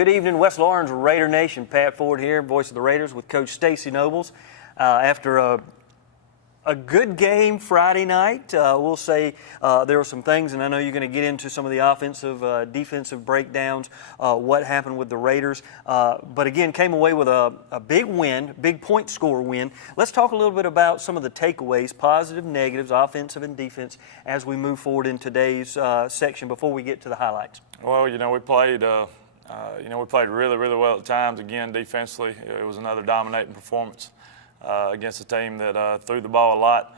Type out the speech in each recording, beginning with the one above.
Good evening, West Lawrence Raider Nation. Pat Ford here, voice of the Raiders, with Coach Stacy Nobles. After a good game Friday night, we'll say there were some things, and I know you're going to get into some of the offensive, defensive breakdowns, what happened with the Raiders. But again, came away with a big win, big point score win. Let's talk a little bit about some of the takeaways, positive, negatives, offensive and defense, as we move forward in today's section before we get to the highlights. Well, we played. We played really, really well at times. Again, defensively, it was another dominating performance against a team that threw the ball a lot.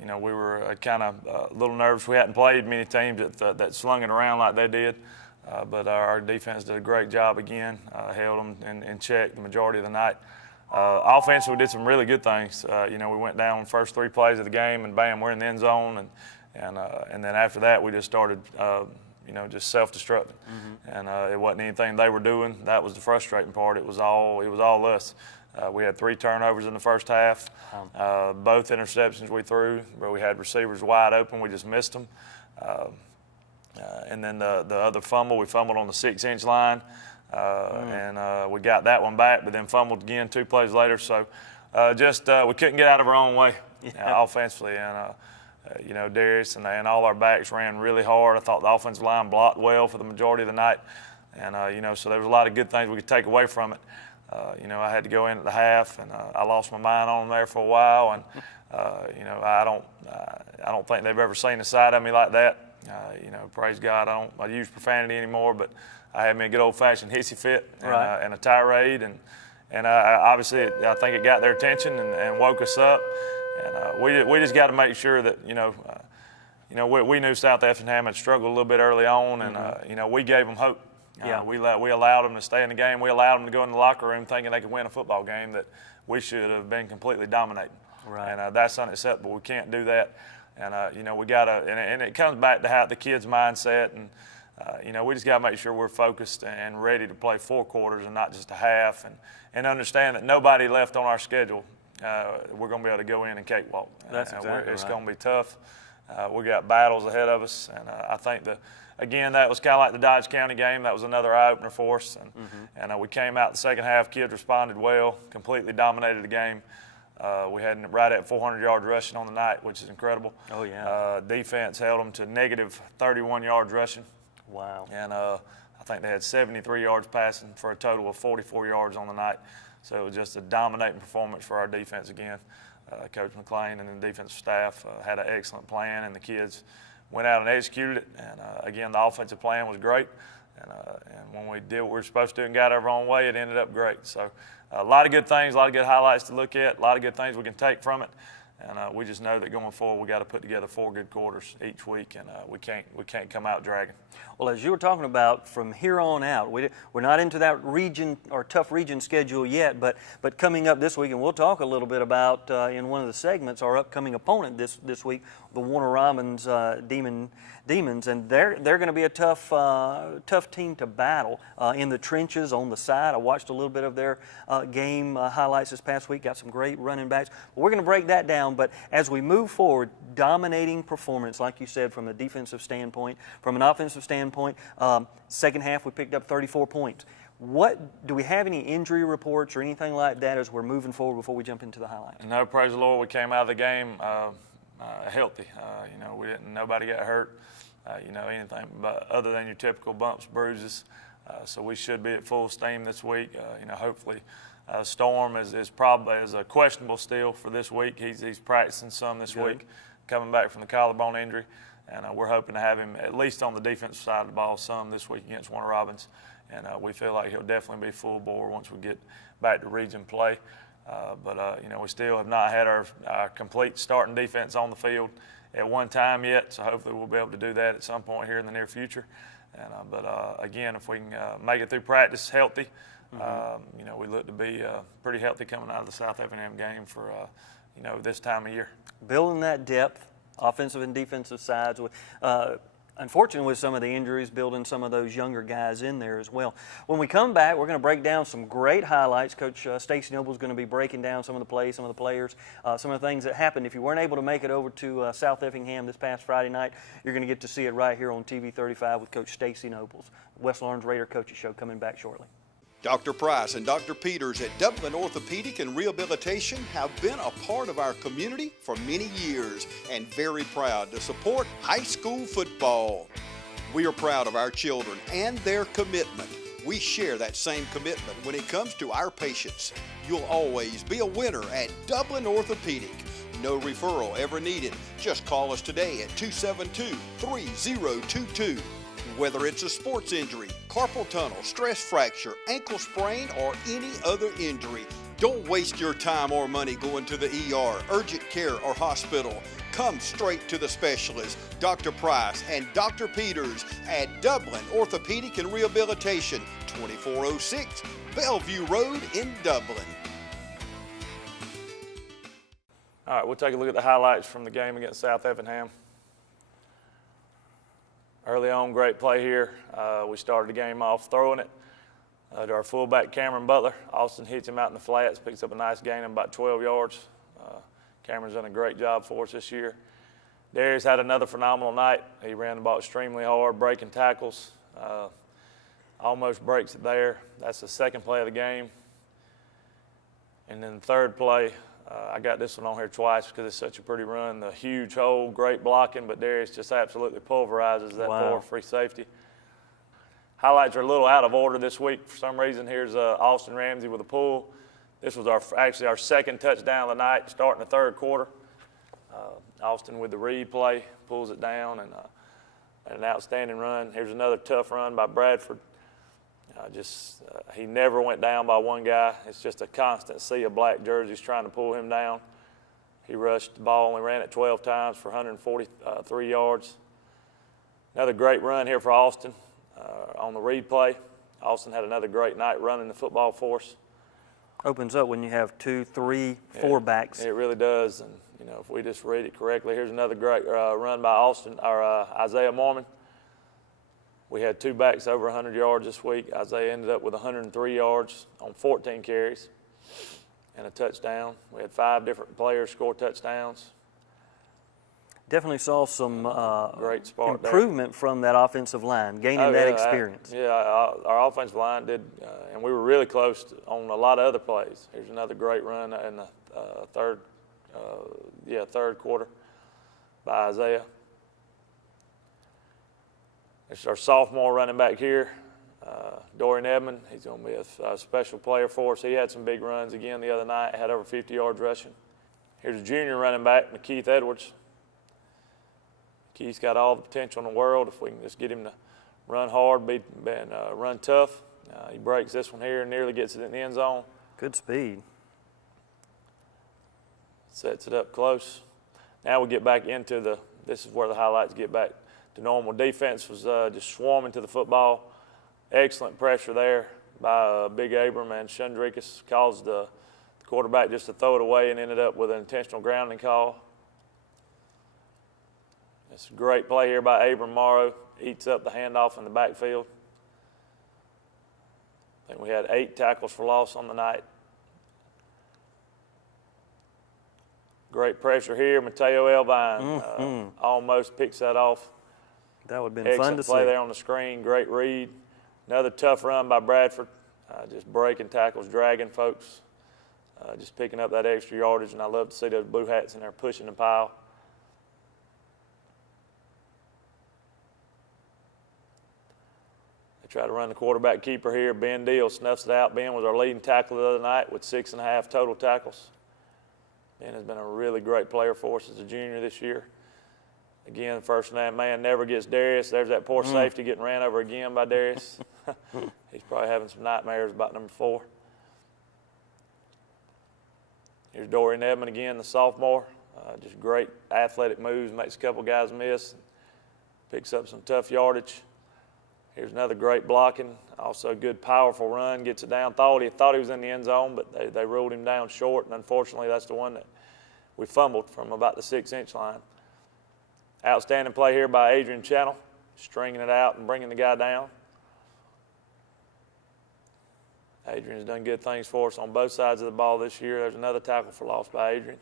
We were kind of a little nervous. We hadn't played many teams that slung it around like they did, but our defense did a great job again, held them in check the majority of the night. Offensively, we did some really good things. We went down the first 3 plays of the game, and bam, we're in the end zone, and then after that, we just started. Just self-destructing, and it wasn't anything they were doing. That was the frustrating part. It was all us. We had 3 turnovers in the first half. Both interceptions we threw, but we had receivers wide open. We just missed them. And then the other fumble, we fumbled on the 6-inch line, and we got that one back, but then fumbled again 2 plays later. So we couldn't get out of our own way offensively, and. Darius and all our backs ran really hard. I thought the offensive line blocked well for the majority of the night. And, so there was a lot of good things we could take away from it. I had to go in at the half, and I lost my mind on them there for a while. And, I don't think they've ever seen a side of me like that. Praise God, I use profanity anymore, but I had me a good old-fashioned hissy fit and a tirade. And obviously, I think it got their attention and woke us up. And we just got to make sure that we knew South Effingham had struggled a little bit early on, and we gave them hope. We allowed them to stay in the game. We allowed them to go in the locker room thinking they could win a football game that we should have been completely dominating. Right. And that's unacceptable. We can't do that. And we got to, and it comes back to how the kids' mindset, and we just got to make sure we're focused and ready to play 4 quarters and not just a half, and understand that nobody left on our schedule. We're going to be able to go in and cakewalk. That's exactly It's right. going to be tough. We got battles ahead of us, and I think that was kind of like the Dodge County game. That was another eye-opener for us, and we came out the second half. Kids responded well, completely dominated the game. We had right at 400 yards rushing on the night, which is incredible. Oh, yeah. Defense held them to negative 31 yards rushing. Wow. And I think they had 73 yards passing for a total of 44 yards on the night. So it was just a dominating performance for our defense again. Coach McLean and the defensive staff had an excellent plan, and the kids went out and executed it. And again, the offensive plan was great. And when we did what we were supposed to and got our own way, it ended up great. So a lot of good things, a lot of good highlights to look at, a lot of good things we can take from it. And we just know that going forward, we got to put together 4 good quarters each week, and we can't come out dragging. Well, as you were talking about, from here on out, we're not into that region or tough region schedule yet, but coming up this week, and we'll talk a little bit about in one of the segments our upcoming opponent this week, the Warner Robins Demons, and they're going to be a tough team to battle in the trenches on the side. I watched a little bit of their game highlights this past week. Got some great running backs. We're going to break that down, but as we move forward, dominating performance, like you said, from a defensive standpoint, from an offensive standpoint. Second half, we picked up 34 points. Do we have any injury reports or anything like that as we're moving forward before we jump into the highlights? No, praise the Lord, we came out of the game healthy. Nobody got hurt. Anything but other than your typical bumps, bruises. So we should be at full steam this week. Hopefully, Storm is probably questionable still for this week. He's practicing some this week, coming back from the collarbone injury, and we're hoping to have him at least on the defensive side of the ball some this week against Warner Robins. And we feel like he'll definitely be full bore once we get back to region play. But we still have not had our complete starting defense on the field at one time yet, so hopefully we'll be able to do that at some point here in the near future. And again, if we can make it through practice healthy, we look to be pretty healthy coming out of the South Effingham game for this time of year. Building that depth, offensive and defensive sides. unfortunately, with some of the injuries, building some of those younger guys in there as well. When we come back, we're going to break down some great highlights. Coach Stacy Noble is going to be breaking down some of the plays, some of the players, some of the things that happened. If you weren't able to make it over to South Effingham this past Friday night, you're going to get to see it right here on TV 35 with Coach Stacy Nobles. West Laurens Raider Coaches Show coming back shortly. Dr. Price and Dr. Peters at Dublin Orthopedic and Rehabilitation have been a part of our community for many years and very proud to support high school football. We are proud of our children and their commitment. We share that same commitment when it comes to our patients. You'll always be a winner at Dublin Orthopedic. No referral ever needed. Just call us today at 272-3022. Whether it's a sports injury, carpal tunnel, stress fracture, ankle sprain, or any other injury, don't waste your time or money going to the ER, urgent care, or hospital. Come straight to the specialist, Dr. Price and Dr. Peters at Dublin Orthopedic and Rehabilitation, 2406 Bellevue Road in Dublin. All right, we'll take a look at the highlights from the game against South Effingham. Early on, great play here. We started the game off throwing it to our fullback, Cameron Butler. Austin hits him out in the flats, picks up a nice gain of about 12 yards. Cameron's done a great job for us this year. Darius had another phenomenal night. He ran the ball extremely hard, breaking tackles. Almost breaks it there. That's the second play of the game. And then the third play, I got this one on here twice because it's such a pretty run. The huge hole, great blocking, but Darius just absolutely pulverizes that poor free safety. Highlights are a little out of order this week. For some reason, here's Austin Ramsey with a pull. This was actually our second touchdown of the night, starting the third quarter. Austin with the read play, pulls it down, and an outstanding run. Here's another tough run by Bradford. He never went down by one guy. It's just a constant sea of black jerseys trying to pull him down. He rushed the ball, only ran it 12 times for 143 yards. Another great run here for Austin on the read play. Austin had another great night running the football for us. Opens up when you have 2, 3, 4 backs. It really does, and if we just read it correctly, here's another great run by Isaiah Mormon. We had 2 backs over 100 yards this week. Isaiah ended up with 103 yards on 14 carries and a touchdown. We had 5 different players score touchdowns. Definitely saw some great spark improvement from that offensive line, gaining that experience. Our offensive line did, and we were really close on a lot of other plays. Here's another great run in the third quarter by Isaiah. It's our sophomore running back here, Dorian Edmond. He's going to be a special player for us. He had some big runs again the other night, had over 50 yards rushing. Here's a junior running back, McKeith Edwards. McKeith's got all the potential in the world if we can just get him to run hard, run tough. He breaks this one here and nearly gets it in the end zone. Good speed. Sets it up close. Now we get back into this is where the highlights get back to normal. Defense was just swarming to the football. Excellent pressure there by Big Abram, and Shundrikas caused the quarterback just to throw it away and ended up with an intentional grounding call. It's a great play here by Abram Morrow. Eats up the handoff in the backfield. I think we had 8 tackles for loss on the night. Great pressure here. Mateo Elvine almost picks that off. That would have been fun to see. Excellent play there on the screen. Great read. Another tough run by Bradford. Just breaking tackles, dragging folks. Just picking up that extra yardage, and I love to see those blue hats in there pushing the pile. They try to run the quarterback keeper here. Ben Deal snuffs it out. Ben was our leading tackler the other night with 6.5 total tackles. Ben has been a really great player for us as a junior this year. Again, first man never gets Darius. There's that poor safety getting ran over again by Darius. He's probably having some nightmares about number 4. Here's Dorian Edmond again, the sophomore. Just great athletic moves, makes a couple guys miss. Picks up some tough yardage. Here's another great blocking. Also a good, powerful run. Gets it down. Thought he was in the end zone, but they ruled him down short, and unfortunately that's the one that we fumbled from about the 6-inch line. Outstanding play here by Adrian Channel. stringing it out and bringing the guy down. Adrian's done good things for us on both sides of the ball this year. There's another tackle for loss by Adrian.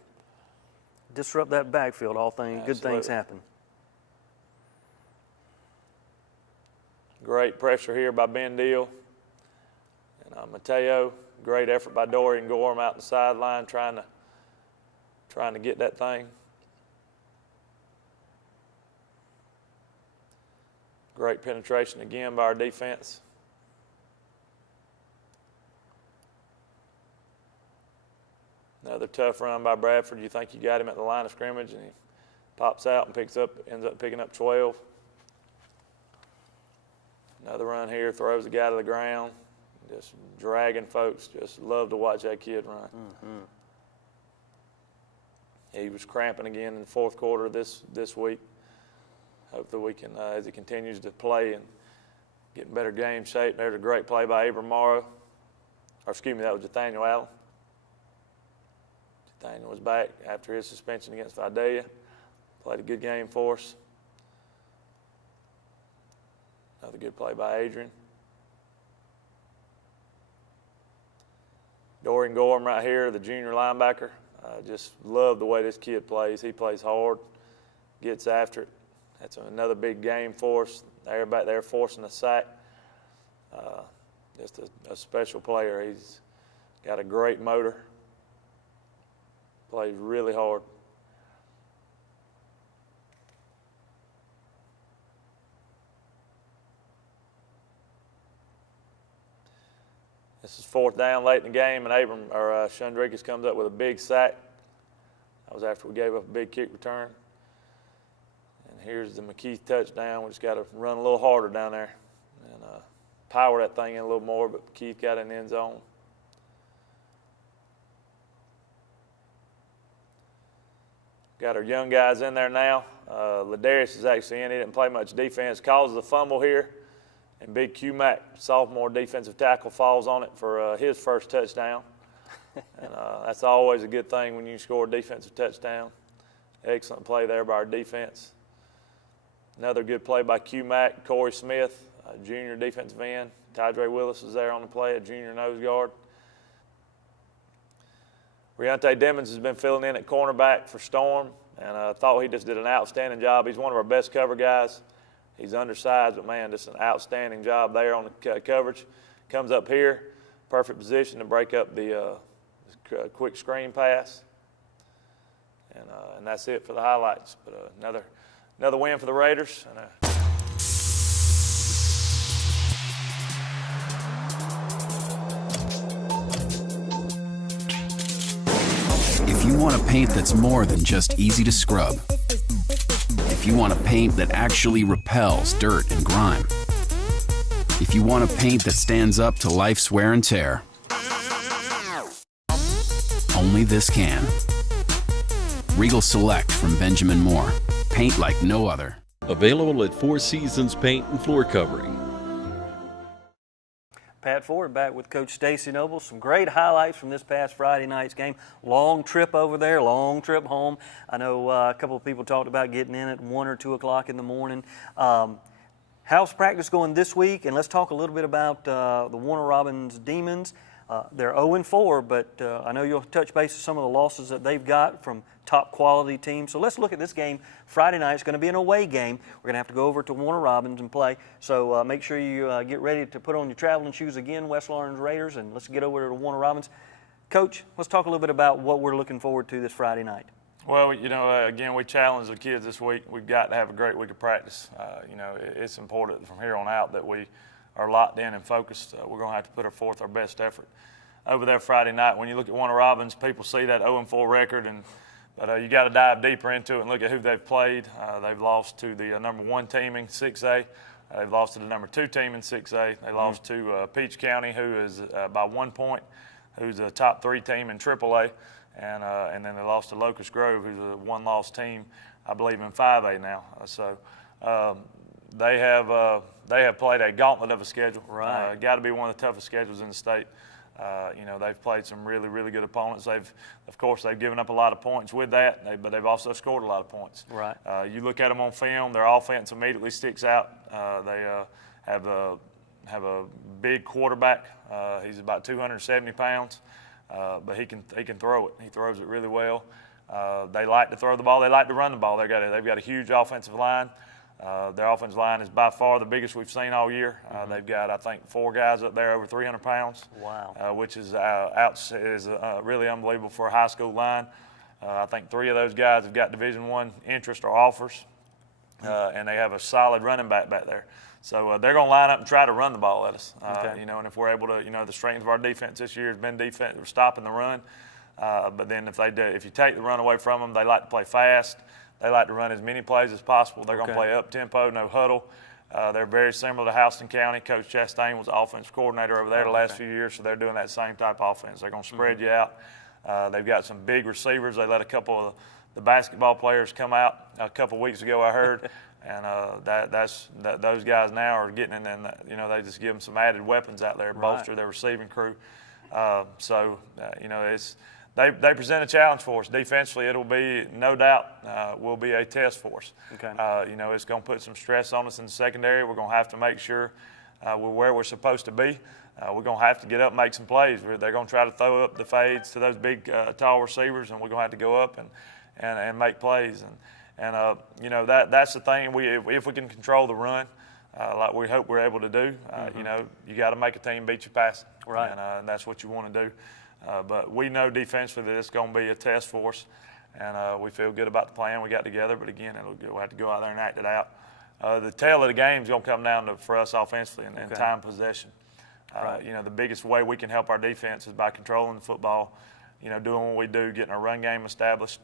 Disrupt that backfield, good things Absolutely. happen. Great pressure here by Ben Deal. And Mateo, great effort by Dorian Gorham out the sideline trying to get that thing. Great penetration again by our defense. Another tough run by Bradford. You think you got him at the line of scrimmage, and he pops out and ends up picking up 12. Another run here, throws the guy to the ground, just dragging folks. Just love to watch that kid run. Mm-hmm. He was cramping again in the fourth quarter this week. Hopefully we can, as he continues to play and get in better game shape. There's a great play by Abram Morrow. Or excuse me, that was Nathaniel Allen. Nathaniel was back after his suspension against Vidalia. Played a good game for us. Another good play by Adrian. Dorian Gorham right here, the junior linebacker. Just love the way this kid plays. He plays hard, gets after it. That's another big game for us. They're back there forcing a sack. Just a special player. He's got a great motor. Plays really hard. This is fourth down late in the game, and Shundrickus comes up with a big sack. That was after we gave up a big kick return. And here's the McKeith touchdown. We just got to run a little harder down there and power that thing in a little more, but McKeith got in the end zone. Got our young guys in there now. Ladarius is actually in. He didn't play much defense. Causes a fumble here. And Big Q-Mac, sophomore defensive tackle, falls on it for his first touchdown. And that's always a good thing when you score a defensive touchdown. Excellent play there by our defense. Another good play by Q-Mac. Corey Smith, junior defensive end. Tydre Willis is there on the play, a junior nose guard. Riante Demons has been filling in at cornerback for Storm, and I thought he just did an outstanding job. He's one of our best cover guys. He's undersized, but, man, just an outstanding job there on the coverage. Comes up here, perfect position to break up the quick screen pass. And that's it for the highlights. But another win for the Raiders. If you want a paint that's more than just easy to scrub, if you want a paint that actually repels dirt and grime, if you want a paint that stands up to life's wear and tear, only this can. Regal Select from Benjamin Moore. Paint like no other. Available at Four Seasons Paint and Floor Covering. Pat Ford back with Coach Stacy Noble. Some great highlights from this past Friday night's game. Long trip over there, long trip home. I know a couple of people talked about getting in at 1 or 2 o'clock in the morning. How's practice going this week? And let's talk a little bit about the Warner Robins Demons. They're 0-4, but I know you'll touch base with some of the losses that they've got from top quality teams. So let's look at this game. Friday night is going to be an away game. We're going to have to go over to Warner Robins and play. So make sure you get ready to put on your traveling shoes again, West Lawrence Raiders, and let's get over to Warner Robins. Coach, let's talk a little bit about what we're looking forward to this Friday night. Well, again, we challenged the kids this week. We've got to have a great week of practice. It's important from here on out that we are locked in and focused. We're going to have to put forth our best effort over there Friday night. When you look at Warner Robins, people see that 0-4 record, but you got to dive deeper into it and look at who they've played. They've lost to the number 1 team in 6A. They've lost to the number 2 team in 6A. They lost to Peach County, who is by 1 point, who's a top 3 team in AAA. And then they lost to Locust Grove, who's a 1-loss team, I believe, in 5A now. So they have played a gauntlet of a schedule. Right. Got to be one of the toughest schedules in the state. They've played some really, really good opponents. Of course, they've given up a lot of points with that, but they've also scored a lot of points. Right. You look at them on film; their offense immediately sticks out. They have a big quarterback. He's about 270 pounds, but he can throw it. He throws it really well. They like to throw the ball. They like to run the ball. They've got a huge offensive line. Their offensive line is by far the biggest we've seen all year. They've got, I think, 4 guys up there over 300 pounds. Wow. Which is really unbelievable for a high school line. I think 3 of those guys have got Division I interest or offers, and they have a solid running back there. So they're going to line up and try to run the ball at us. Okay. And if we're able to, the strength of our defense this year has been defense, stopping the run. But then if you take the run away from them, they like to play fast. They like to run as many plays as possible. They're going to play up-tempo, no huddle. They're very similar to Houston County. Coach Chastain was the offensive coordinator over there the last few years, so they're doing that same type of offense. They're going to spread you out. They've got some big receivers. They let a couple of the basketball players come out a couple of weeks ago, I heard, and those guys now are getting in, and they just give them some added weapons out there, bolster their receiving crew. They present a challenge for us. Defensively, it'll be, no doubt, will be a test for us. Okay. It's going to put some stress on us in the secondary. We're going to have to make sure we're where we're supposed to be. We're going to have to get up and make some plays. They're going to try to throw up the fades to those big, tall receivers, and we're going to have to go up and make plays. That's the thing. If we can control the run, like we hope we're able to do, you got to make a team beat you passing. Right. And that's what you want to do. But we know defensively that it's going to be a test for us, and we feel good about the plan we got together. But again, we'll have to go out there and act it out. The tail of the game is going to come down to, for us offensively, and time possession. The biggest way we can help our defense is by controlling the football, doing what we do, getting our run game established.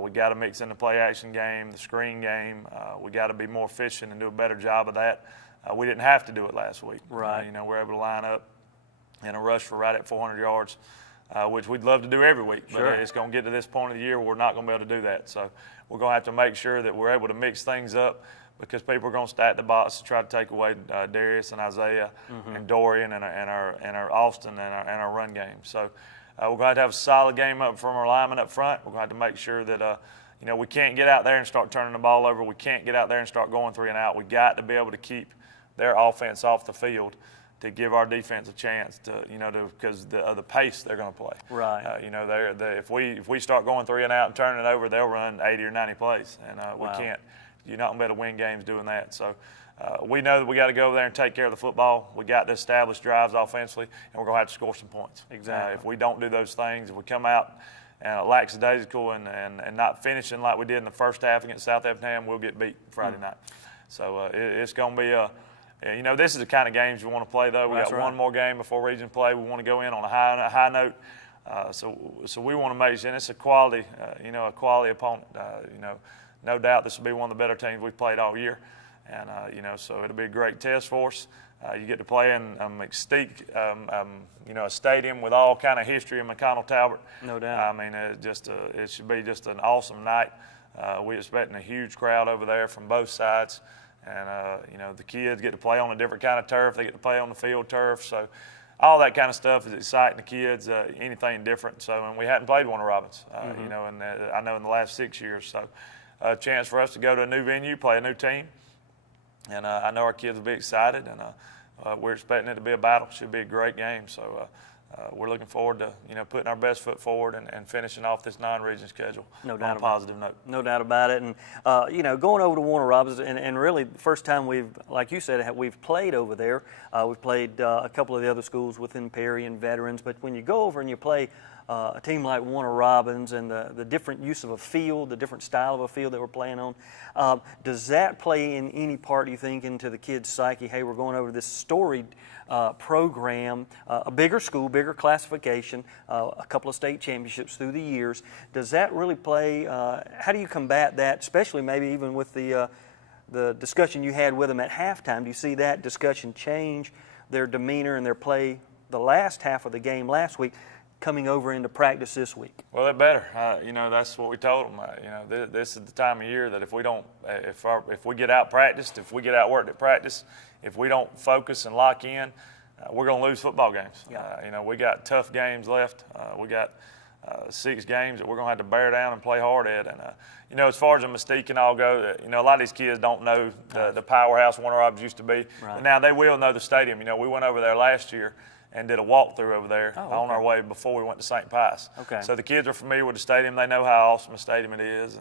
We got to mix in the play action game, the screen game. We got to be more efficient and do a better job of that. We didn't have to do it last week. Right. We're able to line up in a rush for right at 400 yards. Which we'd love to do every week, but it's going to get to this point of the year where we're not going to be able to do that. So we're going to have to make sure that we're able to mix things up, because people are going to stack the box to try to take away Darius and Isaiah and Dorian and our Austin and our run game. So we're going to have a solid game up from our linemen up front. We're going to have to make sure that we can't get out there and start turning the ball over. We can't get out there and start going 3 and out. We got to be able to keep their offense off the field to give our defense a chance to, because of the pace they're going to play. Right. If we start going 3 and out and turning it over, they'll run 80 or 90 plays, and we can't. You're not going to be able to win games doing that. So we know that we got to go over there and take care of the football. We got to establish drives offensively, and we're going to have to score some points. Exactly. If we don't do those things, if we come out lackadaisical and not finishing like we did in the first half against South Effingham, we'll get beat Friday night. So it's going to be this is the kind of games you want to play, though. We got one more game before region play. We want to go in on a high note. So we want to make sure, and it's a quality opponent. No doubt this will be one of the better teams we've played all year, and so it'll be a great test for us. You get to play in a stadium with all kind of history in McConnell Talbot. No doubt. I mean, it should be just an awesome night. We're expecting a huge crowd over there from both sides. And, the kids get to play on a different kind of turf. They get to play on the field turf. So all that kind of stuff is exciting the kids, anything different. So, and we hadn't played Warner Robins, and I know in the last 6 years. So a chance for us to go to a new venue, play a new team. And I know our kids will be excited, and we're expecting it to be a battle. It should be a great game. So we're looking forward to, putting our best foot forward and finishing off this non-region schedule on a positive note. No doubt about it. And, going over to Warner Robins, and really the first time like you said, we've played over there. We've played a couple of the other schools within Perry and Veterans. But when you go over and you play a team like Warner Robins and the different use of a field, the different style of a field that we're playing on, does that play in any part, do you think, into the kids' psyche? Hey, we're going over this storied program, a bigger school, bigger classification, a couple of state championships through the years. Does that really play? How do you combat that, especially maybe even with the discussion you had with them at halftime? Do you see that discussion change their demeanor and their play the last half of the game last week coming over into practice this week? Well, that better. That's what we told them. This is the time of year that if we get out practiced, if we get out worked at practice, if we don't focus and lock in, we're going to lose football games. Yeah. You know, we got tough games left. We got 6 games that we're going to have to bear down and play hard at. And, you know, as far as the Mystique and all go, you know, a lot of these kids don't know the powerhouse Warner Robins used to be. Right. But now they will know the stadium. You know, we went over there last year and did a walkthrough over there on our way before we went to St. Pius. Okay. So the kids are familiar with the stadium. They know how awesome a stadium it is.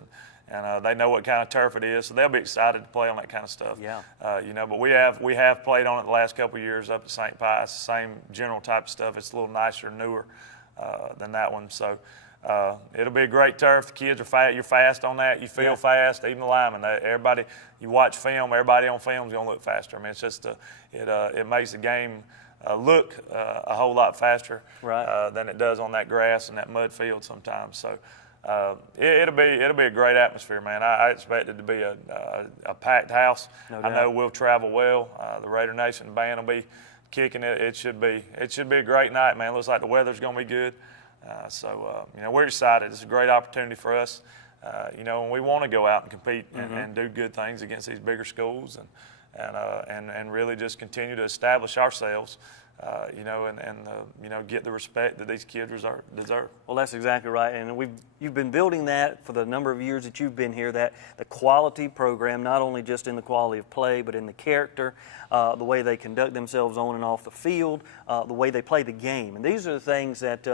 And they know what kind of turf it is, so they'll be excited to play on that kind of stuff. Yeah. You know, but we have played on it the last couple of years up at St. Pius, same general type of stuff. It's a little nicer, newer than that one. So it'll be a great turf. The kids are fast. You're fast on that. You feel fast. Even the linemen. Everybody, you watch film. Everybody on film is going to look faster. I mean, it's just it makes the game look a whole lot faster than it does on that grass and that mud field sometimes. So. It'll be a great atmosphere, man. I expect it to be a packed house. No I doubt. know we'll travel well. The Raider Nation band will be kicking it. It should be a great night, man. Looks like the weather's going to be good. You know, we're excited. It's a great opportunity for us. You know, and we want to go out and compete and do good things against these bigger schools and really just continue to establish ourselves. You know, and you know, get the respect that these kids deserve. Well, that's exactly right, and you've been building that for the number of years that you've been here. That the quality program, not only just in the quality of play, but in the character, the way they conduct themselves on and off the field, the way they play the game, and these are the things that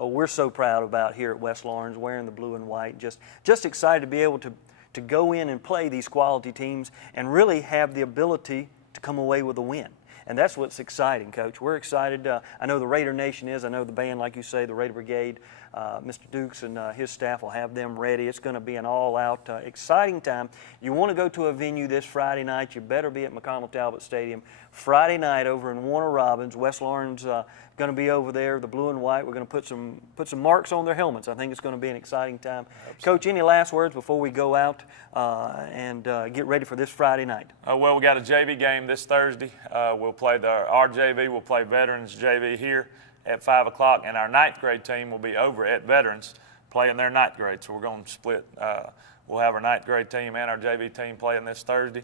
we're so proud about here at West Lawrence, wearing the blue and white. Just excited to be able to go in and play these quality teams and really have the ability to come away with a win. And that's what's exciting, Coach. We're excited. I know the Raider Nation is. I know the band, like you say, the Raider Brigade, Mr. Dukes and his staff will have them ready. It's going to be an all-out, exciting time. You want to go to a venue this Friday night, you better be at McConnell Talbot Stadium. Friday night over in Warner Robins. West Lawrence going to be over there, the blue and white. We're going to put some marks on their helmets. I think it's going to be an exciting time. Coach, any last words before we go out and get ready for this Friday night? Well, we got a JV game this Thursday. We'll play our JV. We'll play Veterans JV here at 5 o'clock, and our 9th grade team will be over at Veterans playing their 9th grade. So we're going to split. We'll have our 9th grade team and our JV team playing this Thursday.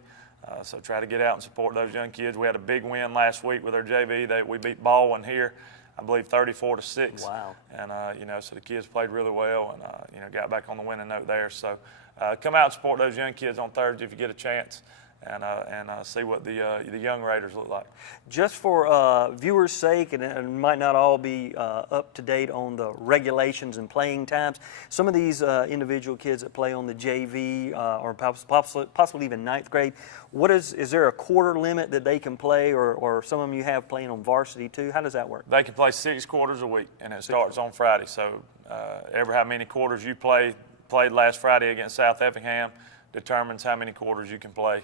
So try to get out and support those young kids. We had a big win last week with our JV. We beat Baldwin here, I believe 34-6. Wow. And you know, so the kids played really well, and you know, got back on the winning note there. So come out and support those young kids on Thursday if you get a chance, and see what the young Raiders look like. Just for viewers' sake, and it might not all be up to date on the regulations and playing times, some of these individual kids that play on the JV or possibly even 9th grade, is there a quarter limit that they can play, or some of them you have playing on varsity too? How does that work? They can play 6 quarters a week, and it starts on Friday. So how many quarters you played last Friday against South Effingham determines how many quarters you can play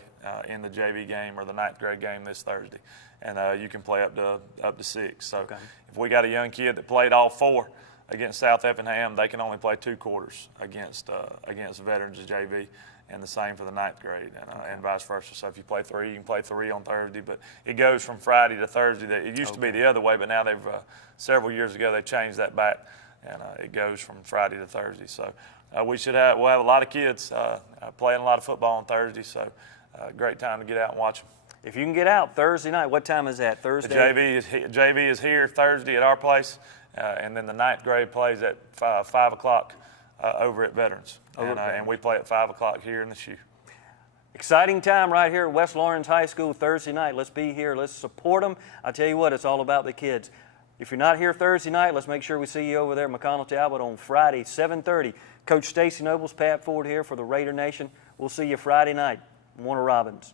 in the JV game or the 9th grade game this Thursday, and you can play up to 6. So if we got a young kid that played all 4 against South Effingham, they can only play 2 quarters against Veterans JV, and the same for the 9th grade, and vice versa. So if you play 3, you can play 3 on Thursday, but it goes from Friday to Thursday. It used to be the other way, but now they've several years ago they changed that back, and it goes from Friday to Thursday. So we'll have a lot of kids playing a lot of football on Thursday, so great time to get out and watch them. If you can get out Thursday night, what time is that? Thursday? The JV is here Thursday at our place, and then the 9th grade plays at 5 o'clock over at Veterans, and we play at 5 o'clock here in the shoe. Exciting time right here at West Lawrence High School Thursday night. Let's be here. Let's support them. I tell you what, it's all about the kids. If you're not here Thursday night, let's make sure we see you over there at McConnell Talbot on Friday, 7:30. Coach Stacy Nobles, Pat Ford here for the Raider Nation. We'll see you Friday night, Warner Robins.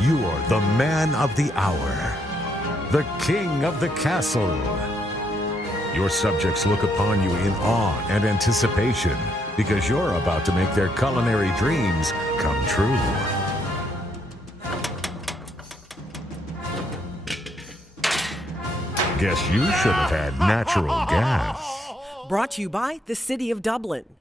You're the man of the hour, the king of the castle. Your subjects look upon you in awe and anticipation because you're about to make their culinary dreams come true. Guess you should have had natural gas. Brought to you by the City of Dublin.